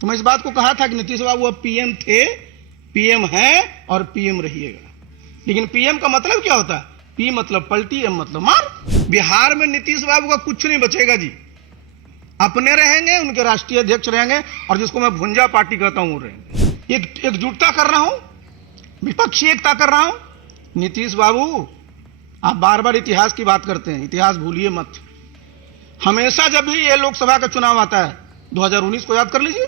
तो मैं इस बात को कहा था कि नीतीश बाबू अब पीएम थे, पीएम हैं और पीएम रहिएगा। लेकिन पीएम का मतलब क्या होता है? पी मतलब पलटी, एम मतलब मार। बिहार में नीतीश बाबू का कुछ नहीं बचेगा जी। अपने रहेंगे, उनके राष्ट्रीय अध्यक्ष रहेंगे और जिसको मैं भुंजा पार्टी कहता हूं वो रहेंगे। एकजुटता कर रहा हूं, विपक्षी एकता कर रहा हूं। नीतीश बाबू, आप बार बार इतिहास की बात करते हैं, इतिहास भूलिए मत। हमेशा जब भी ये लोकसभा का चुनाव आता है, 2019 को याद कर लीजिए,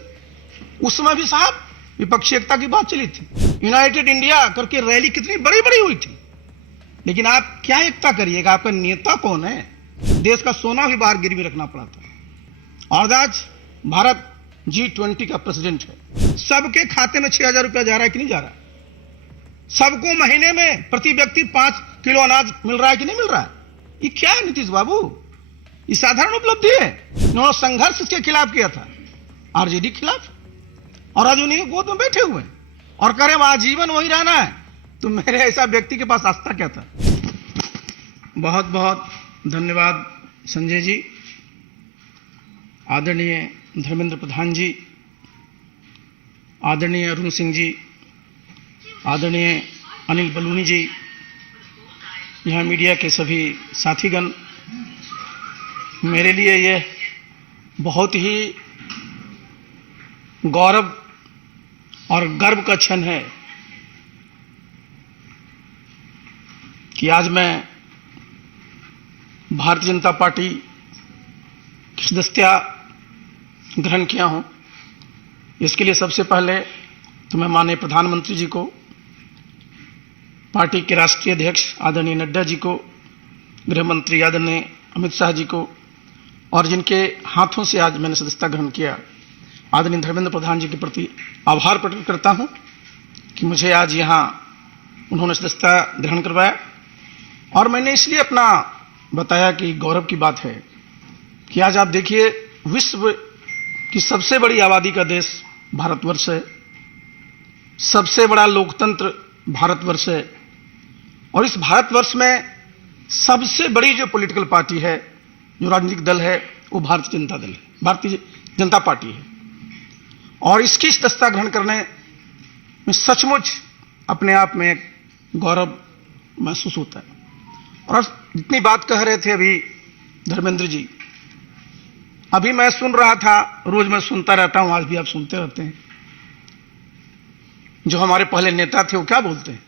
उस समय भी साहब विपक्षी एकता की बात चली थी। यूनाइटेड इंडिया करके रैली कितनी बड़ी बड़ी हुई थी। लेकिन आप क्या एकता करिएगा? आपका नेता कौन है? देश का सोना भी बाहर गिरवी रखना पड़ा था। और आज भारत G20 का प्रेसिडेंट है। सबके खाते में 6,000 रुपया जा रहा है कि नहीं जा रहा है? सबको महीने में प्रति व्यक्ति 5 किलो अनाज मिल रहा है कि नहीं मिल रहा है? ये क्या है नीतीश बाबू? ये साधारण उपलब्धि है। इन्होंने संघर्ष इसके खिलाफ किया था, आरजेडी खिलाफ, और आज उन्हीं के गोद में बैठे हुए हैं और कह रहे हैं आजीवन वही रहना है। तो मेरे ऐसा व्यक्ति के पास आस्था क्या था? बहुत बहुत धन्यवाद संजय जी, आदरणीय धर्मेंद्र प्रधान जी, आदरणीय अरुण सिंह जी, आदरणीय अनिल बलूनी जी, यहाँ मीडिया के सभी साथीगण, मेरे लिए यह बहुत ही गौरव और गर्व का क्षण है कि आज मैं भारतीय जनता पार्टी की सदस्यता ग्रहण किया हूं। इसके लिए सबसे पहले तो मैं माननीय प्रधानमंत्री जी को, पार्टी के राष्ट्रीय अध्यक्ष आदरणीय नड्डा जी को, गृह मंत्री आदरणीय अमित शाह जी को, और जिनके हाथों से आज मैंने सदस्यता ग्रहण किया, आदरणीय धर्मेंद्र प्रधान जी के प्रति आभार प्रकट करता हूं कि मुझे आज यहां उन्होंने सदस्यता ग्रहण करवाया। और मैंने इसलिए अपना बताया कि गौरव की बात है कि आज आप देखिए, विश्व की सबसे बड़ी आबादी का देश भारतवर्ष है, सबसे बड़ा लोकतंत्र भारतवर्ष है, और इस भारतवर्ष में सबसे बड़ी जो पॉलिटिकल पार्टी है, जो राजनीतिक दल है, वो भारतीय जनता दल है, भारतीय जनता पार्टी है। और इसकी सदस्यता ग्रहण करने में सचमुच अपने आप में एक गौरव महसूस होता है। और जितनी बात कह रहे थे अभी धर्मेंद्र जी, अभी मैं सुन रहा था, रोज मैं सुनता रहता हूं, आज भी आप सुनते रहते हैं, जो हमारे पहले नेता थे वो क्या बोलते हैं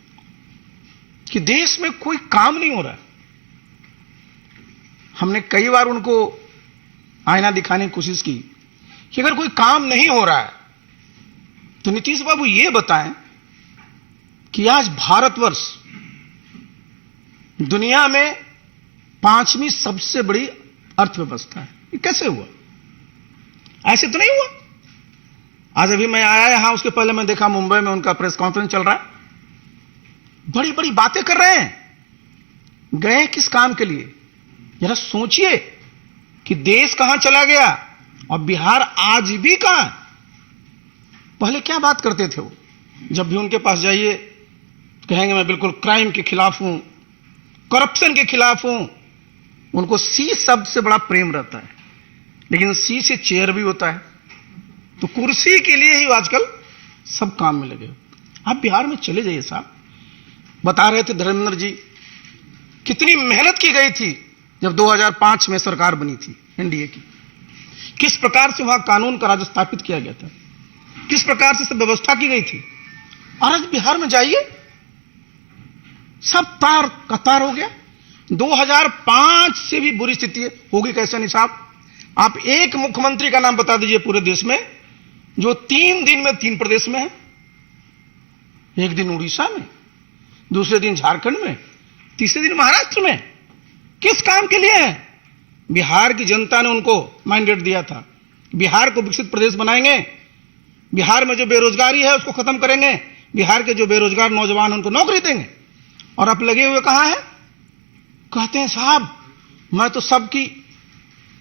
कि देश में कोई काम नहीं हो रहा है। हमने कई बार उनको आईना दिखाने की कोशिश की कि अगर कोई काम नहीं हो रहा है तो नीतीश बाबू ये बताएं कि आज भारतवर्ष दुनिया में 5वीं सबसे बड़ी अर्थव्यवस्था है। ये कैसे हुआ? ऐसे तो नहीं हुआ। आज अभी मैं आया यहां, उसके पहले मैं देखा मुंबई में उनका प्रेस कॉन्फ्रेंस चल रहा है, बड़ी बड़ी बातें कर रहे हैं। गए किस काम के लिए? जरा सोचिए कि देश कहां चला गया और बिहार आज भी कहां है। पहले क्या बात करते थे वो? जब भी उनके पास जाइए कहेंगे मैं बिल्कुल क्राइम के खिलाफ हूं, करप्शन के खिलाफ हूं। उनको सी शब्द से बड़ा प्रेम रहता है, लेकिन सी से चेयर भी होता है। तो कुर्सी के लिए ही आजकल सब काम में लगे। आप बिहार में चले जाइए साहब, बता रहे थे धर्मेंद्र जी, कितनी मेहनत की गई थी जब 2005 में सरकार बनी थी एनडीए की, किस प्रकार से वहां कानून का राज स्थापित किया गया था, किस प्रकार से सब व्यवस्था की गई थी। और आज बिहार में जाइए, सब तार कतार हो गया। 2005 से भी बुरी स्थिति होगी कैसे नहीं साहब? आप एक मुख्यमंत्री का नाम बता दीजिए पूरे देश में जो 3 दिन में 3 प्रदेश में है। एक दिन उड़ीसा में, दूसरे दिन झारखंड में, तीसरे दिन महाराष्ट्र में। किस काम के लिए है? बिहार की जनता ने उनको मैंडेट दिया था, बिहार को विकसित प्रदेश बनाएंगे, बिहार में जो बेरोजगारी है उसको खत्म करेंगे, बिहार के जो बेरोजगार नौजवान उनको नौकरी देंगे। और आप लगे हुए कहां हैं? कहते हैं साहब मैं तो सबकी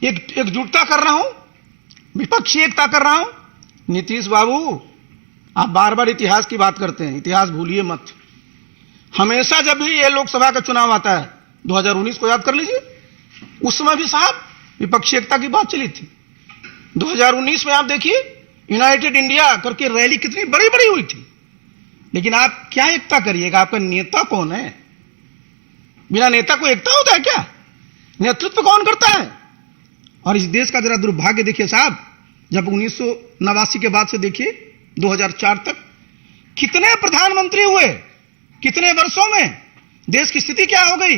एकजुटता कर रहा हूं, विपक्षी एकता कर रहा हूं। नीतीश बाबू, आप बार बार इतिहास की बात करते हैं, इतिहास भूलिए मत। हमेशा जब भी ये लोकसभा का चुनाव आता है, 2019 को याद कर लीजिए, उस समय भी साहब विपक्षी एकता की बात चली थी। 2019 में आप देखिए यूनाइटेड इंडिया करके रैली कितनी बड़ी बड़ी हुई थी, लेकिन आप क्या एकता करिएगा? आपका नेता कौन है? बिना नेता को एकता होता है क्या? नेतृत्व कौन करता है? और इस देश का जरा दुर्भाग्य देखिए साहब, जब 1989 के बाद से देखिए 2004 तक कितने प्रधानमंत्री हुए, कितने वर्षों में देश की स्थिति क्या हो गई?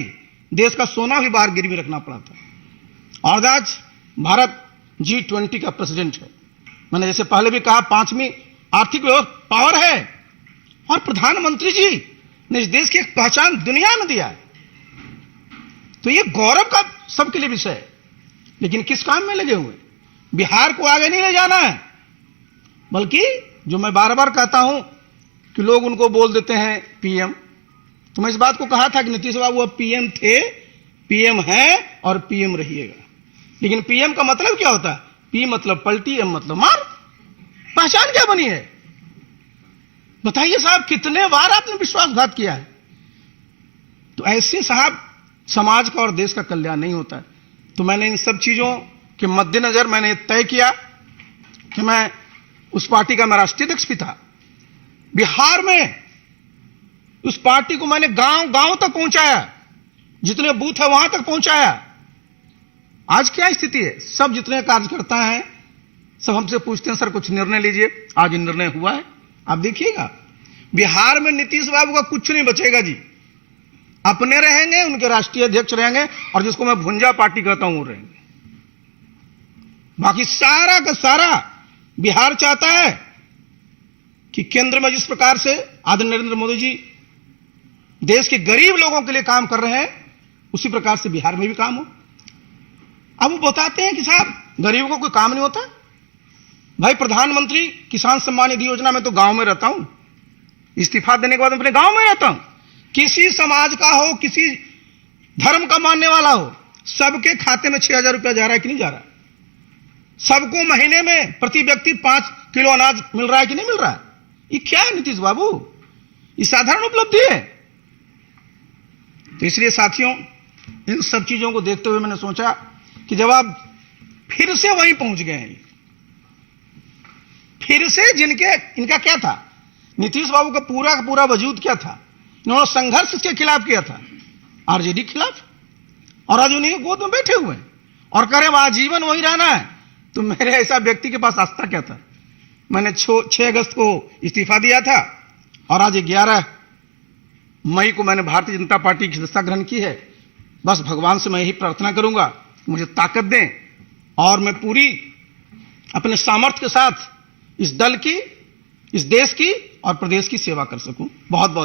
देश का सोना भी बाहर गिरवी रखना पड़ा था। और आज भारत G20 का प्रेसिडेंट है। मैंने जैसे पहले भी कहा, 5वीं आर्थिक पावर है, और प्रधानमंत्री जी ने इस देश की एक पहचान दुनिया में दिया है। तो ये गौरव का सबके लिए विषय है। लेकिन किस काम में लगे हुए? बिहार को आगे नहीं ले जाना है, बल्कि जो मैं बार बार कहता हूं कि लोग उनको बोल देते हैं पीएम। तो मैं इस बात को कहा था कि नीतीश बाबू अब पीएम थे, पीएम हैं और पीएम रहिएगा। लेकिन पीएम का मतलब क्या होता है? पी मतलब पलटी, एम मतलब मार। पहचान क्या बनी है? बताइए साहब, कितने बार आपने विश्वासघात किया है? तो ऐसे साहब समाज का और देश का कल्याण नहीं होता है। तो मैंने इन सब चीजों के मद्देनजर मैंने तय किया कि मैं उस पार्टी का मैं राष्ट्रीय अध्यक्ष भी था। बिहार में उस पार्टी को मैंने गांव गांव तक पहुंचाया, जितने बूथ है वहां तक पहुंचाया। आज क्या स्थिति है? सब जितने कार्यकर्ता हैं सब हमसे पूछते हैं, सर कुछ निर्णय लीजिए। आज निर्णय हुआ है, आप देखिएगा बिहार में नीतीश बाबू का कुछ नहीं बचेगा जी। अपने रहेंगे, उनके राष्ट्रीय अध्यक्ष रहेंगे, और जिसको मैं भुंजा पार्टी कहता हूं वो रहेंगे। बाकी सारा का सारा बिहार चाहता है कि केंद्र में जिस प्रकार से आदरणीय नरेंद्र मोदी जी देश के गरीब लोगों के लिए काम कर रहे हैं, उसी प्रकार से बिहार में भी काम हो। अब वो बताते हैं कि साहब गरीबों को कोई काम नहीं होता। भाई प्रधानमंत्री किसान सम्मान निधि योजना में तो गांव में रहता हूं, इस्तीफा देने के बाद अपने गांव में रहता हूं। किसी समाज का हो, किसी धर्म का मानने वाला हो, सबके खाते में 6,000 रुपया जा रहा है कि नहीं जा रहा है? सबको महीने में प्रति व्यक्ति 5 किलो अनाज मिल रहा है कि नहीं मिल रहा है? ये क्या है नीतीश बाबू? ये साधारण उपलब्धि है। तो इसलिए साथियों, इन सब चीजों को देखते हुए मैंने सोचा कि जब आप फिर से वहीं पहुंच गए हैं, फिर से इनका क्या था? नीतीश बाबू का पूरा वजूद क्या था? इन्होंने संघर्ष किसके खिलाफ किया था? आरजेडी के खिलाफ। और आज उन्हीं गोद में बैठे हुए हैं और कह रहे हैं आजीवन वहीं रहना है। तो मेरे ऐसा व्यक्ति के पास आस्था क्या था? मैंने 6 अगस्त को इस्तीफा दिया था, और आज 11 मई को मैंने भारतीय जनता पार्टी की सदस्यता ग्रहण की है। बस भगवान से मैं यही प्रार्थना करूंगा, मुझे ताकत दें और मैं पूरी अपने सामर्थ्य के साथ इस दल की, इस देश की और प्रदेश की सेवा कर सकूं। बहुत बहुत